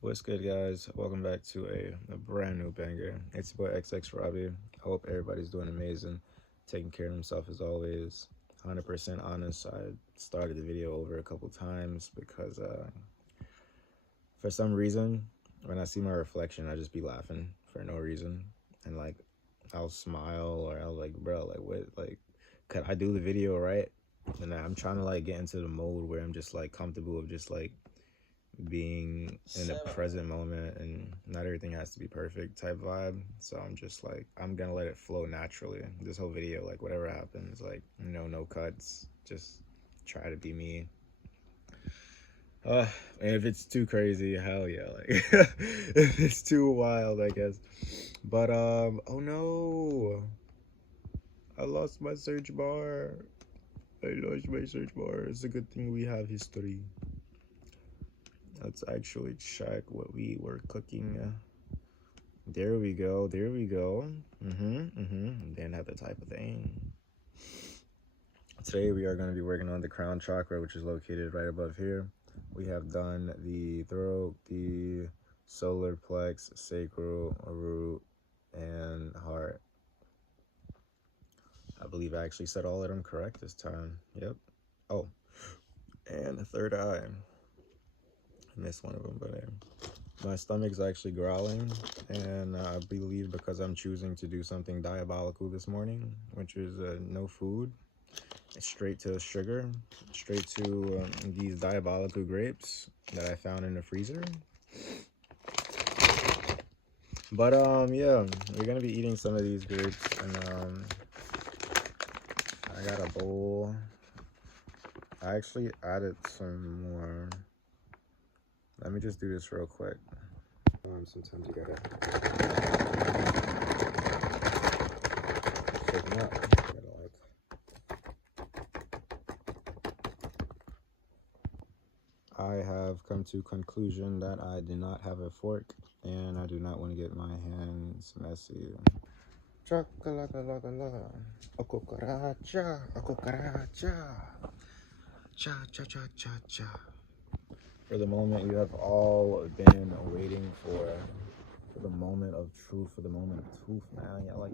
What's good, guys? Welcome back to a brand new banger. It's your boy XX Robbie. I hope everybody's doing amazing, taking care of themselves as always. 100% honest. I started the video over a couple times because for some reason, when I see my reflection, I just be laughing for no reason. And like, I'll smile or I'll like, bro, like, what? Like, could I do the video right? And I'm trying to like get into the mode where I'm just like comfortable with just like being in the present moment and not everything has to be perfect type vibe. So I'm just like, I'm gonna let it flow naturally. This whole video, like whatever happens, like no cuts, just try to be me. uh and if it's too crazy, hell yeah, like if it's too wild, I guess. But oh no, I lost my search bar. It's a good thing we have history. Let's actually check what we were cooking. There we go. There we go. Didn't have the type of thing. Today we are going to be working on the crown chakra, which is located right above here. We have done the throat, the solar plex, sacral, root, and heart. I believe I actually said all of them correct this time. Yep. Oh, and the third eye. I missed one of them, but my stomach's actually growling, and I believe because I'm choosing to do something diabolical this morning, which is no food, straight to sugar, straight to these diabolical grapes that I found in the freezer. But yeah, we're gonna be eating some of these grapes, and I got a bowl. I actually added some more. Let me just do this real quick. Sometimes you gotta shaken up. You gotta like. I have come to conclusion that I do not have a fork, and I do not want to get my hands messy. Chocolate, a cucaracha, a cucaracha, cha cha cha cha cha. For the moment you have all been waiting for the moment of truth, for the moment of truth, man. Yeah, like,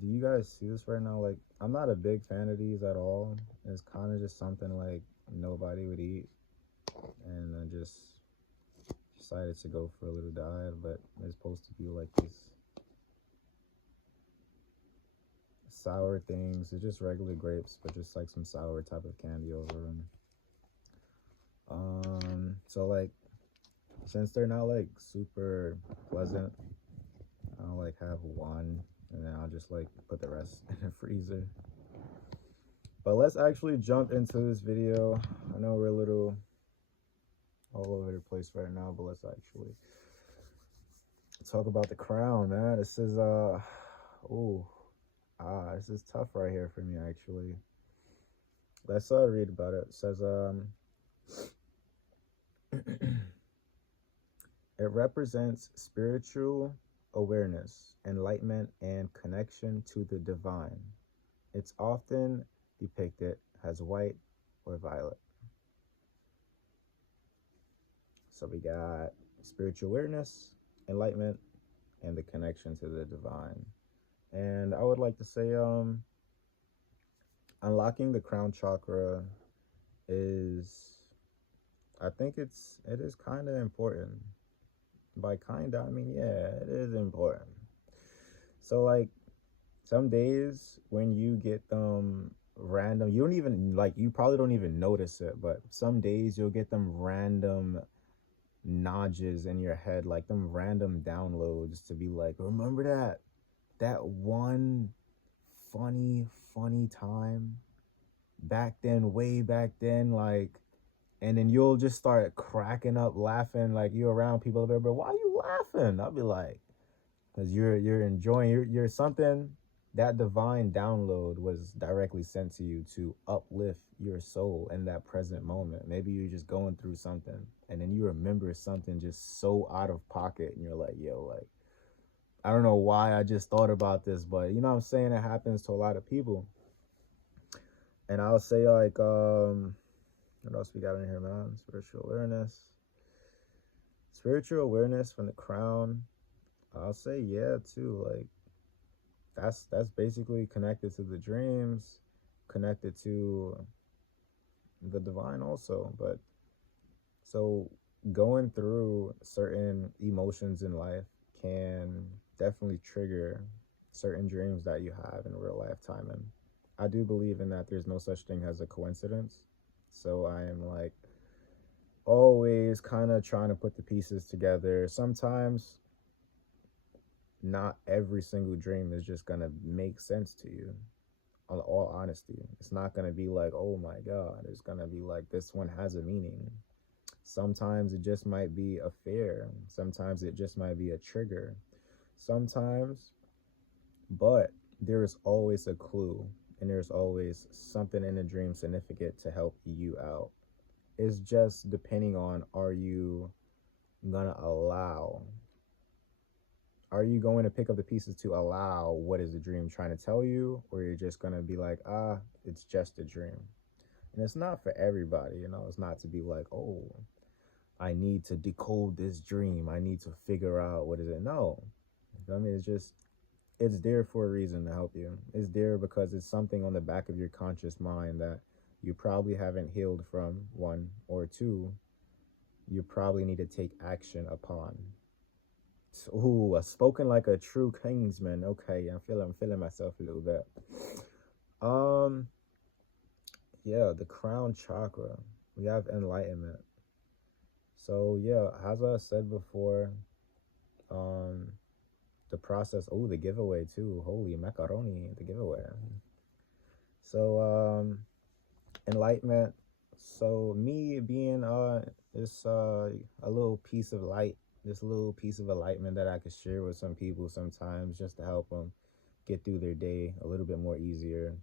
do you guys see this right now? Like, I'm not a big fan of these at all. It's kind of just something like nobody would eat, and I just decided to go for a little diet, but it's supposed to be like these sour things. It's just regular grapes, but just like some sour type of candy over them. So like, since they're not like super pleasant, I'll like have one, and then I'll just like put the rest in the freezer. But let's actually jump into this video. I know we're a little all over the place right now, but let's actually talk about the crown, man. This is this is tough right here for me actually. Let's read about it. It says it represents spiritual awareness, enlightenment, and connection to the divine. It's often depicted as white or violet. So we got spiritual awareness, enlightenment, and the connection to the divine. And I would like to say, unlocking the crown chakra is, I think it is kind of important. By kind of, I mean, yeah, it is important. So like, some days when you get them random, you don't even like, you probably don't even notice it, but some days you'll get them random nudges in your head, like them random downloads to be like, remember that one funny time back then, way back then, like, and then you'll just start cracking up laughing, like you're around people, but why are you laughing? I'll be like, because you're enjoying, you're something, that divine download was directly sent to you to uplift your soul in that present moment. Maybe you're just going through something, and then you remember something just so out of pocket, and you're like, yo, like, I don't know why I just thought about this, but you know what I'm saying, it happens to a lot of people. And I'll say like, what else we got in here, man? Spiritual awareness. Spiritual awareness from the crown, I'll say yeah too. Like that's basically connected to the dreams, connected to the divine also. But so going through certain emotions in life can definitely trigger certain dreams that you have in real lifetime. And I do believe in that there's no such thing as a coincidence. So I am like always kind of trying to put the pieces together. Sometimes not every single dream is just going to make sense to you. On all honesty, it's not going to be like, oh my God, it's going to be like, this one has a meaning. Sometimes it just might be a fear. Sometimes it just might be a trigger. Sometimes, but there's always a clue and there's always something in the dream significant to help you out. It's just depending on, are you gonna allow, are you going to pick up the pieces to allow what is the dream trying to tell you, or you're just gonna be like, it's just a dream. And it's not for everybody, you know. It's not to be like, oh, I need to decode this dream, I need to figure out what is it. No, I mean, it's there for a reason to help you. It's there because it's something on the back of your conscious mind that you probably haven't healed from, one, or two, you probably need to take action upon. Ooh, spoken like a true kingsman. Okay, I'm feeling myself a little bit. Yeah, the crown chakra. We have enlightenment. So yeah, as I said before, the process. Oh, the giveaway too. Holy macaroni, the giveaway. So enlightenment. So me being this a little piece of light, this little piece of enlightenment that I could share with some people sometimes, just to help them get through their day a little bit more easier,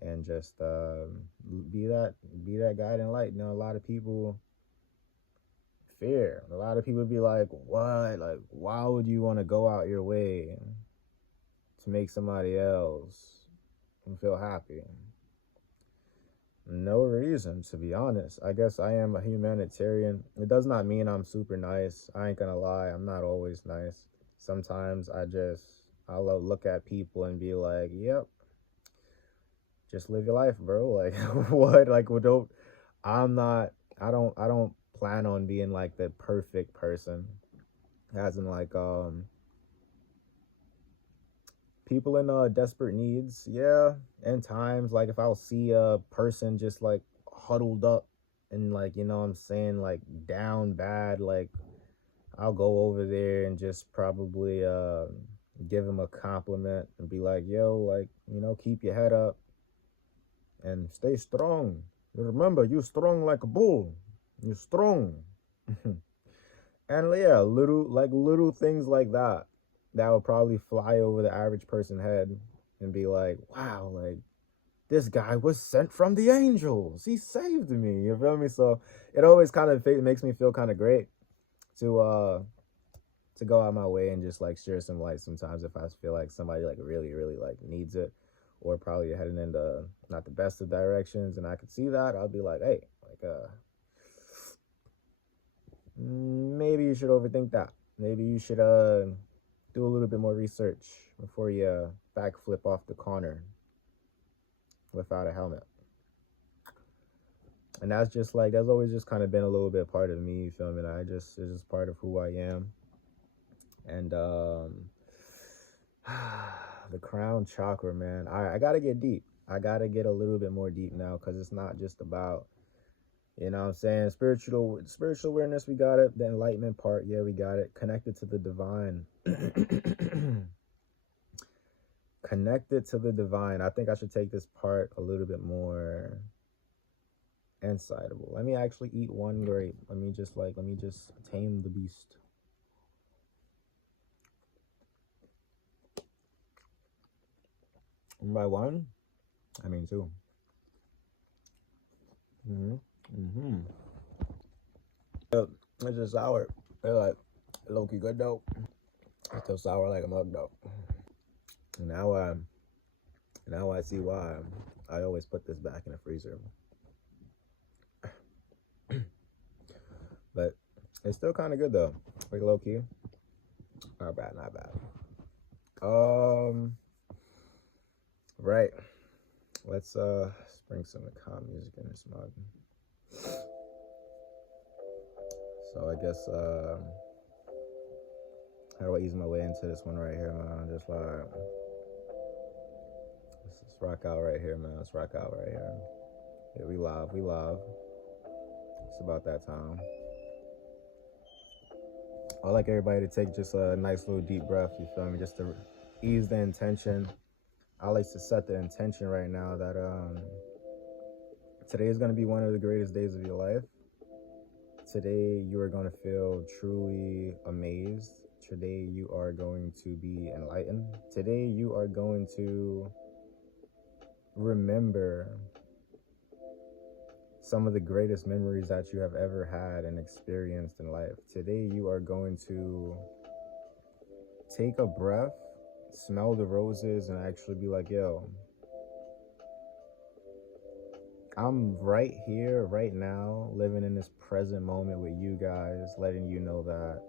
and just be that guiding light. You know, a lot of people fear. A lot of people be like, what? Like, why would you want to go out your way to make somebody else feel happy? No reason, to be honest. I guess I am a humanitarian. It does not mean I'm super nice. I ain't gonna lie, I'm not always nice. Sometimes I'll look at people and be like, yep, just live your life, bro. Like, what? Like, well, I don't plan on being like the perfect person. As in, like, people in desperate needs, yeah. And times, like, if I'll see a person just like huddled up and, like, you know what I'm saying, like down bad, like, I'll go over there and just probably give him a compliment and be like, yo, like, you know, keep your head up and stay strong. Remember, you strong like a bull. You're strong. And yeah, little things like that will probably fly over the average person's head and be like, wow, like, this guy was sent from the angels. He saved me. You feel me? So it always kind of makes me feel kind of great to go out my way and just like share some light sometimes if I feel like somebody like really like needs it, or probably heading into not the best of directions, and I could see that. I'll be like, hey, like maybe you should overthink that. Maybe you should do a little bit more research before you backflip off the corner without a helmet. And that's always just kind of been a little bit part of me, you feel me? It's just part of who I am. And the crown chakra, man. I gotta get deep. I gotta get a little bit more deep now, because it's not just about, you know what I'm saying, spiritual awareness, we got it. The enlightenment part, yeah, we got it. Connected to the divine. Connected to the divine. I think I should take this part a little bit more insightable. Let me actually eat one grape. Let me just tame the beast. And by one, I mean two. It's just sour. They're like low-key good though. It's still sour like a mug though. Now I see why I always put this back in the freezer. But it's still kind of good though. Like low key. Not bad, not bad. Um, right. Let's bring some calm music in this mug. So I guess how do I ease my way into this one right here, man? Just like let's rock out right here, man. Let's rock out right here. Yeah, we live, we live. It's about that time. I like everybody to take just a nice little deep breath, you feel me? Just to ease the intention. I like to set the intention right now that today is going to be one of the greatest days of your life. Today you are going to feel truly amazed. Today you are going to be enlightened. Today you are going to remember some of the greatest memories that you have ever had and experienced in life. Today you are going to take a breath, smell the roses, and actually be like, yo, I'm right here, right now, living in this present moment with you guys, letting you know that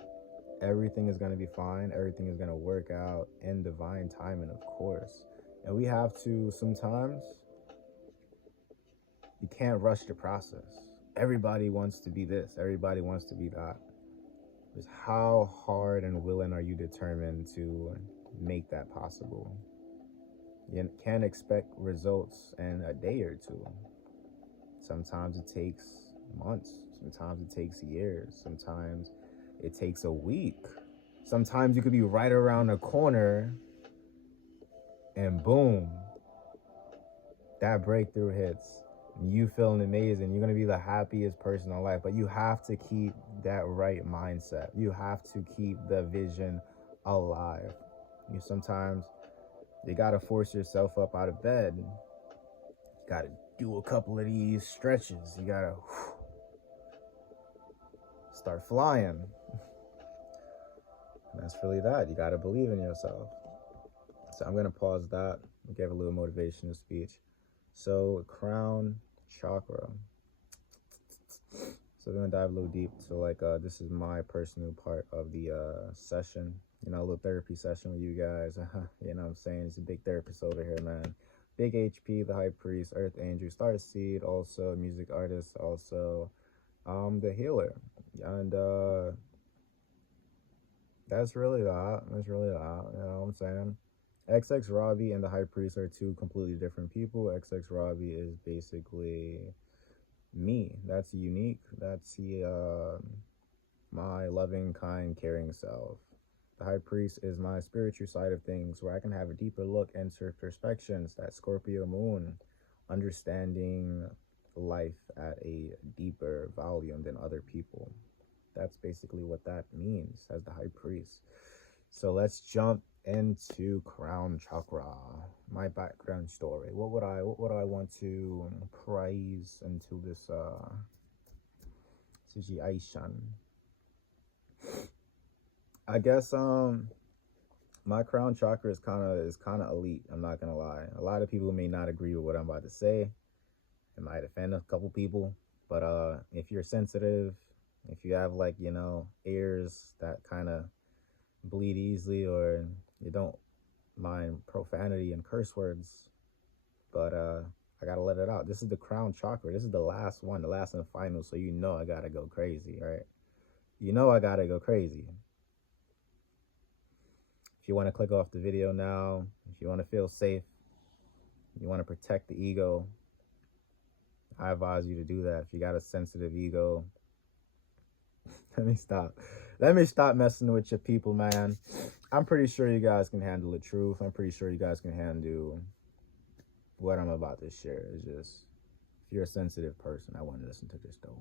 everything is going to be fine. Everything is going to work out in divine timing, of course. And we have to sometimes, you can't rush the process. Everybody wants to be this. Everybody wants to be that. Just how hard and willing are you determined to make that possible? You can't expect results in a day or two. Sometimes it takes months. Sometimes it takes years. Sometimes it takes a week. Sometimes you could be right around the corner and boom, that breakthrough hits. You feeling amazing. You're going to be the happiest person in life. But you have to keep that right mindset. You have to keep the vision alive. Sometimes you got to force yourself up out of bed. You got to do a couple of these stretches. You got to start flying. And that's really that. You got to believe in yourself. So I'm going to pause that and give a little motivational speech. So crown chakra. So we're going to dive a little deep. So like this is my personal part of the session. You know, a little therapy session with you guys. You know what I'm saying? It's a big therapist over here, man. Big HP, the High Priest, Earth Angel, Star Seed, also music artist, also the healer. And that's really that. That's really that. You know what I'm saying? XX Robbie and the High Priest are two completely different people. XX Robbie is basically me. That's unique. That's my loving, kind, caring self. The High Priest is my spiritual side of things, where I can have a deeper look into perspectives, that Scorpio moon, understanding life at a deeper volume than other people. That's basically what that means as the High Priest. So let's jump into crown chakra, my background story. What would I want to praise into this situation? I guess my crown chakra is kind of elite. I'm not gonna lie. A lot of people may not agree with what I'm about to say. It might offend a couple people, but if you're sensitive, if you have like, you know, ears that kind of bleed easily, or you don't mind profanity and curse words, but I gotta let it out. This is the crown chakra. This is the last one, the last and final, so you know I gotta go crazy, right? You know I gotta go crazy. If you want to click off the video now, if you want to feel safe, you want to protect the ego, I advise you to do that. If you got a sensitive ego, let me stop messing with your people, man. I'm pretty sure you guys can handle the truth. I'm pretty sure you guys can handle what I'm about to share. It's just, if you're a sensitive person, I want to listen to this though.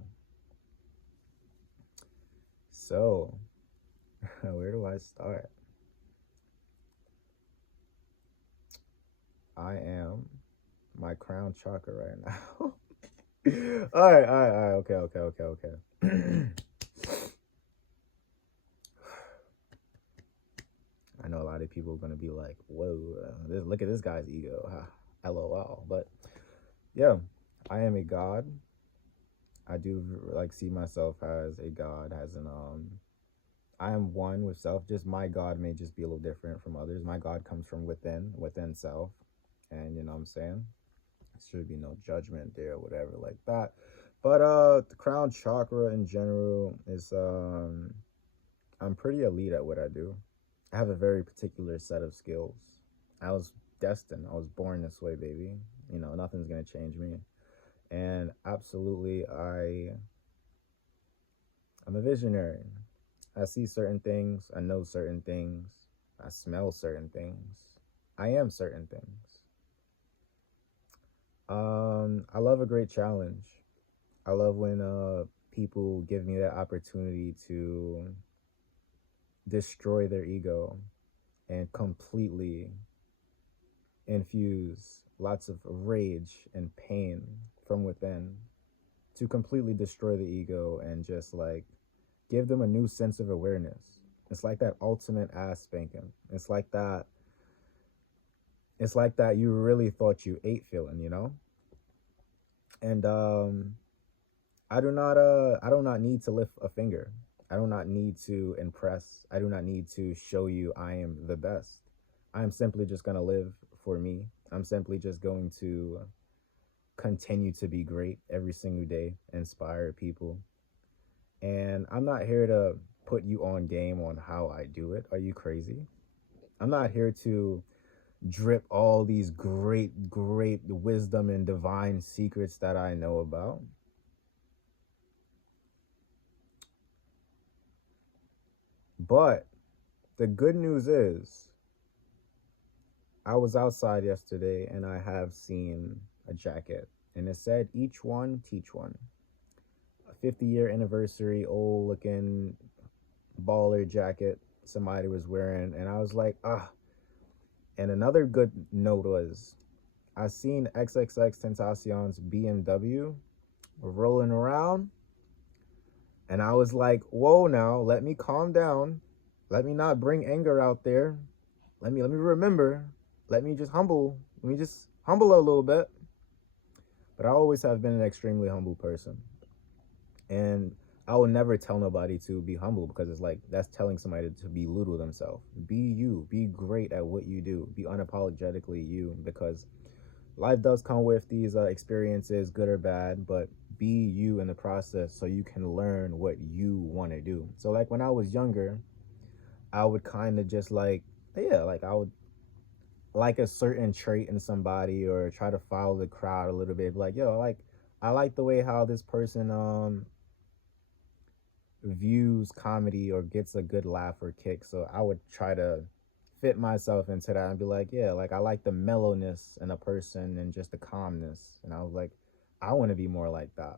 So where do I start? I am my crown chakra right now. all right, okay. I know a lot of people are gonna be like, whoa, look at this guy's ego, LOL. But yeah, I am a god. I do like see myself as a god, as an I am one with self. Just my God may just be a little different from others. My God comes from within self. And you know what I'm saying? There should be no judgment there, whatever like that. But the crown chakra in general is I'm pretty elite at what I do. I have a very particular set of skills. I was destined. I was born this way, baby. You know, nothing's gonna change me. And absolutely, I'm a visionary. I see certain things. I know certain things. I smell certain things. I am certain things. I love a great challenge. I love when people give me that opportunity to destroy their ego and completely infuse lots of rage and pain from within to completely destroy the ego and just like give them a new sense of awareness. It's like that ultimate ass spanking. It's like that you really thought you ate feeling, you know? And I do not need to lift a finger. I do not need to impress. I do not need to show you I am the best. I'm simply just going to live for me. I'm simply just going to continue to be great every single day, inspire people. And I'm not here to put you on game on how I do it. Are you crazy? I'm not here to drip all these great wisdom and divine secrets that I know about. But the good news is, I was outside yesterday and I have seen a jacket and it said, each one, teach one. A 50-year anniversary, old looking baller jacket somebody was wearing. And I was like, ah. And another good note was, I seen XXX Tentacion's BMW rolling around. And I was like, whoa, now let me calm down. Let me not bring anger out there. Let me remember. Let me just humble a little bit. But I always have been an extremely humble person. And I will never tell nobody to be humble because it's like that's telling somebody to belittle themselves. Be you. Be great at what you do. Be unapologetically you, because life does come with these experiences, good or bad, but be you in the process so you can learn what you want to do. So like when I was younger, I would kind of just like, yeah, like I would like a certain trait in somebody or try to follow the crowd a little bit. Like, yo, I like the way how this person views comedy or gets a good laugh or kick. So I would try to fit myself into that and be like, yeah, like I like the mellowness in a person and just the calmness. And I was like, I want to be more like that.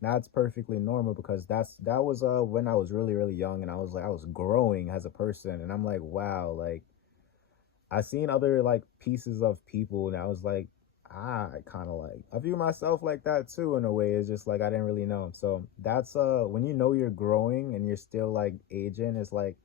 That's perfectly normal because that was when I was really young and I was growing as a person and I'm like, wow, like I seen other like pieces of people and I was like, I kind of like I view myself like that too in a way. It's just like I didn't really know. So that's when you know you're growing and you're still like aging, it's like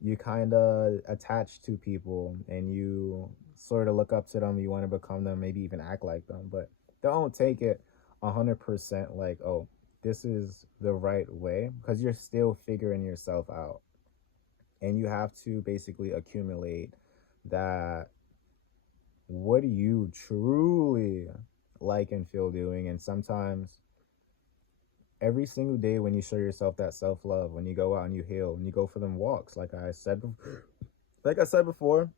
you kind of attach to people and you sort of look up to them. You want to become them, maybe even act like them, but don't take it 100% like, oh, this is the right way, because you're still figuring yourself out and you have to basically accumulate that what do you truly like and feel doing. And sometimes every single day when you show yourself that self-love, when you go out and you heal and you go for them walks like I said before,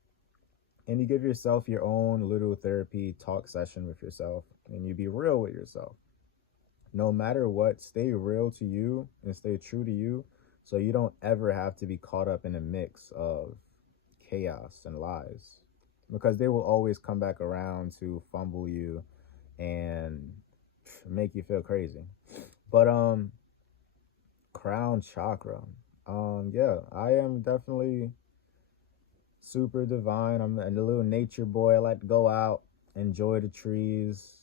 and you give yourself your own little therapy talk session with yourself and you be real with yourself, no matter what, stay real to you and stay true to you so you don't ever have to be caught up in a mix of chaos and lies, because they will always come back around to fumble you and make you feel crazy. But crown chakra, yeah, I am definitely super divine. I'm a little nature boy. I like to go out, enjoy the trees.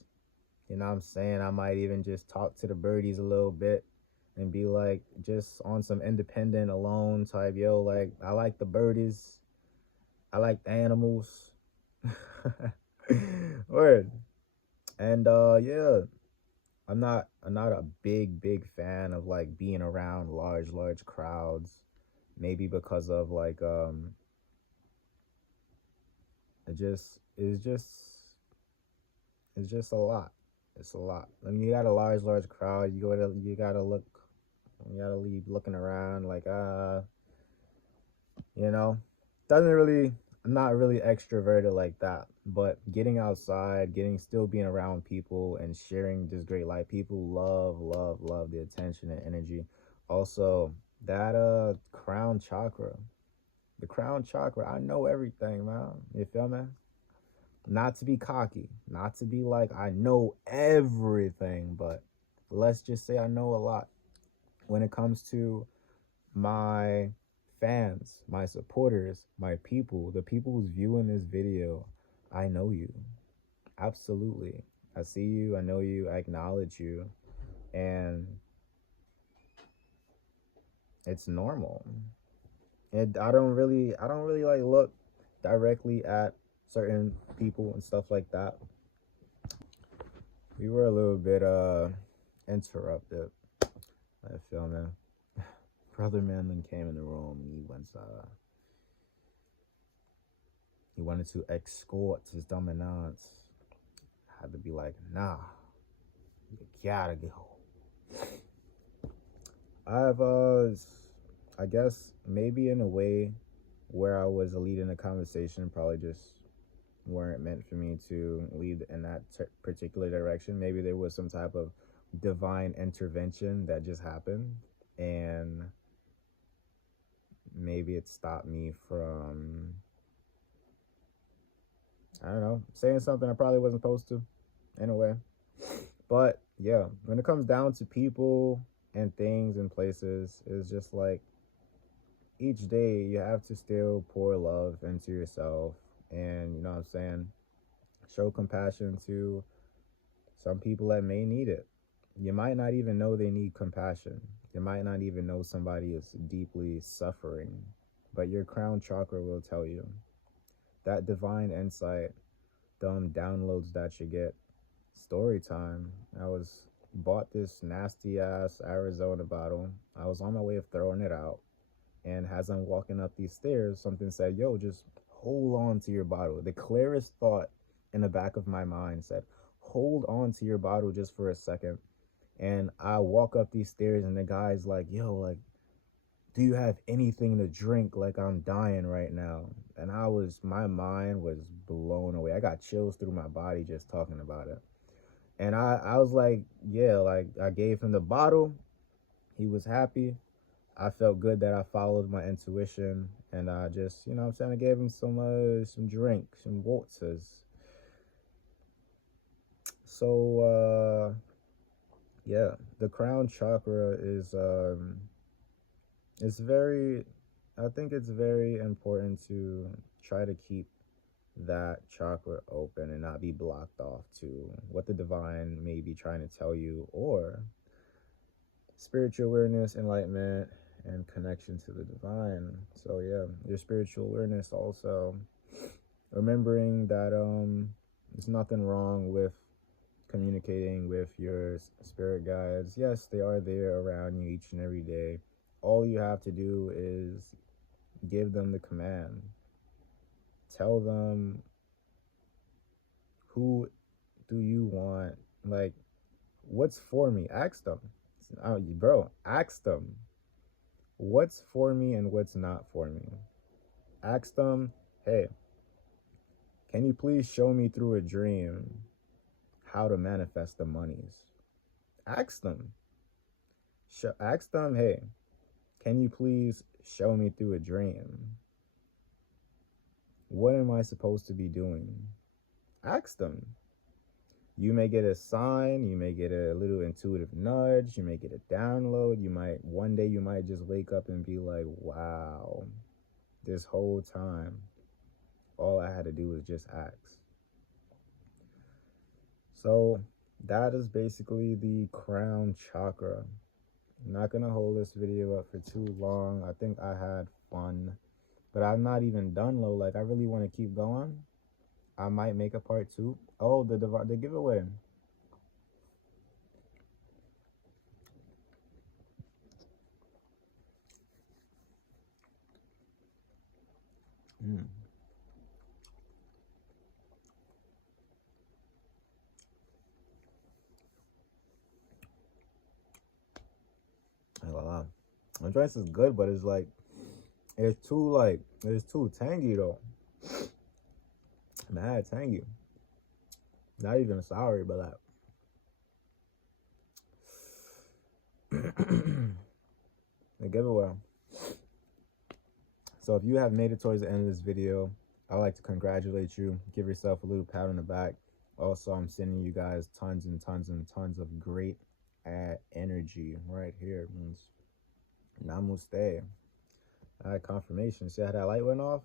You know what I'm saying? I might even just talk to the birdies a little bit and be like just on some independent alone type, yo, like I like the birdies. I like the animals. Word. And yeah, I'm not a big fan of like being around large crowds. maybe because of like it just it's just a lot. It's a lot. I mean, you got a large crowd. You gotta look. You gotta leave looking around like you know, doesn't really. I'm not really extroverted like that, but getting outside, getting still being around people and sharing this great life, people love the attention and energy. Also, that crown chakra, the crown chakra. I know everything, man. You feel me? Not to be cocky, not to be like I know everything, but let's just say I know a lot when it comes to my fans, my supporters, my people, the people who's viewing this video. I know you. Absolutely. I see you, I know you, I acknowledge you, and it's normal. I don't really like look directly at certain people and stuff like that. We were a little bit interrupted. I feel me. Brother Manlin came in the room and he wanted to escort his dominance. I had to be like, nah, you gotta go. I've I guess maybe in a way where I was leading a conversation probably just weren't meant for me to lead in that particular direction. Maybe there was some type of divine intervention that just happened, and maybe it stopped me from, I don't know, saying something I probably wasn't supposed to in a way. But yeah, when it comes down to people and things and places, it's just like each day you have to still pour love into yourself, and you know what I'm saying, show compassion to some people that may need it. You might not even know they need compassion. You might not even know somebody is deeply suffering, but your crown chakra will tell you. That divine insight, dumb downloads that you get. Story time. I was bought this nasty ass Arizona bottle. I was on my way of throwing it out, and as I'm walking up these stairs, something said, "Yo, just hold on to your bottle." The clearest thought in the back of my mind said, "Hold on to your bottle just for a second." And I walk up these stairs, and the guy's like, "Yo, like, do you have anything to drink? Like, I'm dying right now." And my mind was blown away. I got chills through my body just talking about it. And I was like, yeah, like, I gave him the bottle. He was happy. I felt good that I followed my intuition, and I just, you know what I'm saying, I gave him some drink, some waters. So yeah, the crown chakra is it's very, I think it's very important to try to keep that chakra open and not be blocked off to what the divine may be trying to tell you, or spiritual awareness, enlightenment, and connection to the divine. So yeah, your spiritual awareness also remembering that there's nothing wrong with communicating with your spirit guides. Yes, they are there around you each and every day. All you have to do is give them the command. Tell them, who do you want? Like, what's for me? Ask them. Bro, ask them what's for me and what's not for me. Ask them, hey, can you please show me through a dream how to manifest the monies? Ask them. Ask them, hey, can you please show me through a dream? What am I supposed to be doing? Ask them. You may get a sign, you may get a little intuitive nudge, you may get a download, one day you might just wake up and be like, wow, this whole time, all I had to do was just ask. So that is basically the crown chakra. I'm not gonna hold this video up for too long. I think I had fun, but I'm not even done low. Like, I really want to keep going. I might make a part 2. Oh, the giveaway. Mm. I ain't gonna lie. The rice is good, but it's too tangy though. Mad tangy. Not even sour, but the giveaway. So if you have made it towards the end of this video, I'd like to congratulate you. Give yourself a little pat on the back. Also, I'm sending you guys tons and tons and tons of great energy right here. It means namaste. I had confirmation. See how that light went off?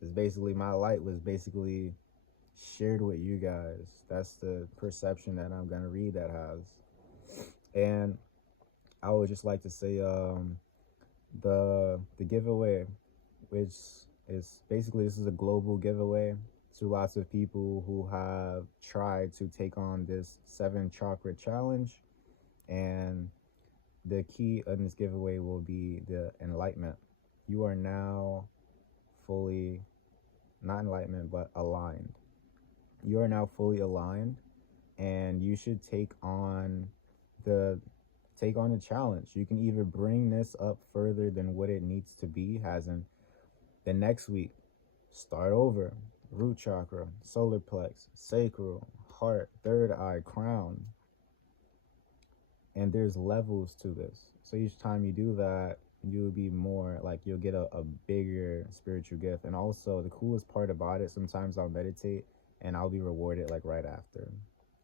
It's basically my light was basically shared with you guys. That's the perception that I'm gonna read that has. And I would just like to say the giveaway, which is basically, this is a global giveaway to lots of people who have tried to take on this 7 chakra challenge. And the key in this giveaway will be the enlightenment. You are now fully, not enlightenment, but aligned. You are now fully aligned, and you should take on the challenge. You can either bring this up further than what it needs to be, as in the next week, start over. Root chakra, solar plex, sacral, heart, third eye, crown. And there's levels to this. So each time you do that, you'll be more like, you'll get a bigger spiritual gift. And also the coolest part about it, sometimes I'll meditate and I'll be rewarded like right after.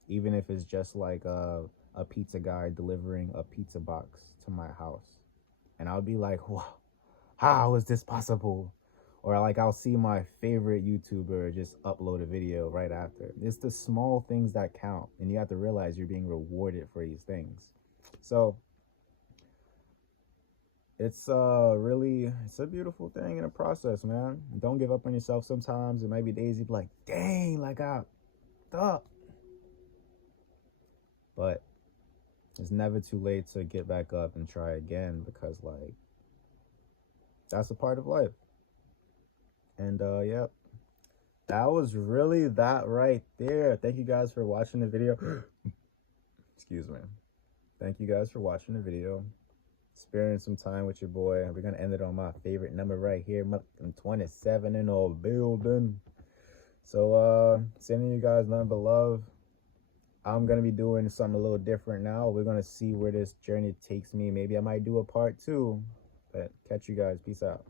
Even if it's just like a pizza guy delivering a pizza box to my house. And I'll be like, wow, how is this possible? Or like I'll see my favorite YouTuber just upload a video right after. It's the small things that count. And you have to realize you're being rewarded for these things. So it's it's a beautiful thing in a process, man. Don't give up on yourself. Sometimes it might be days you'd be like, dang, like I up. But it's never too late to get back up and try again, because like that's a part of life. And yep. That was really that right there. Thank you guys for watching the video. Excuse me. Thank you guys for watching the video. Sparing some time with your boy. We're gonna end it on my favorite number right here. 27 in the building. So sending you guys nothing but love. I'm gonna be doing something a little different now. We're gonna see where this journey takes me. Maybe I might do a part 2. But catch you guys. Peace out.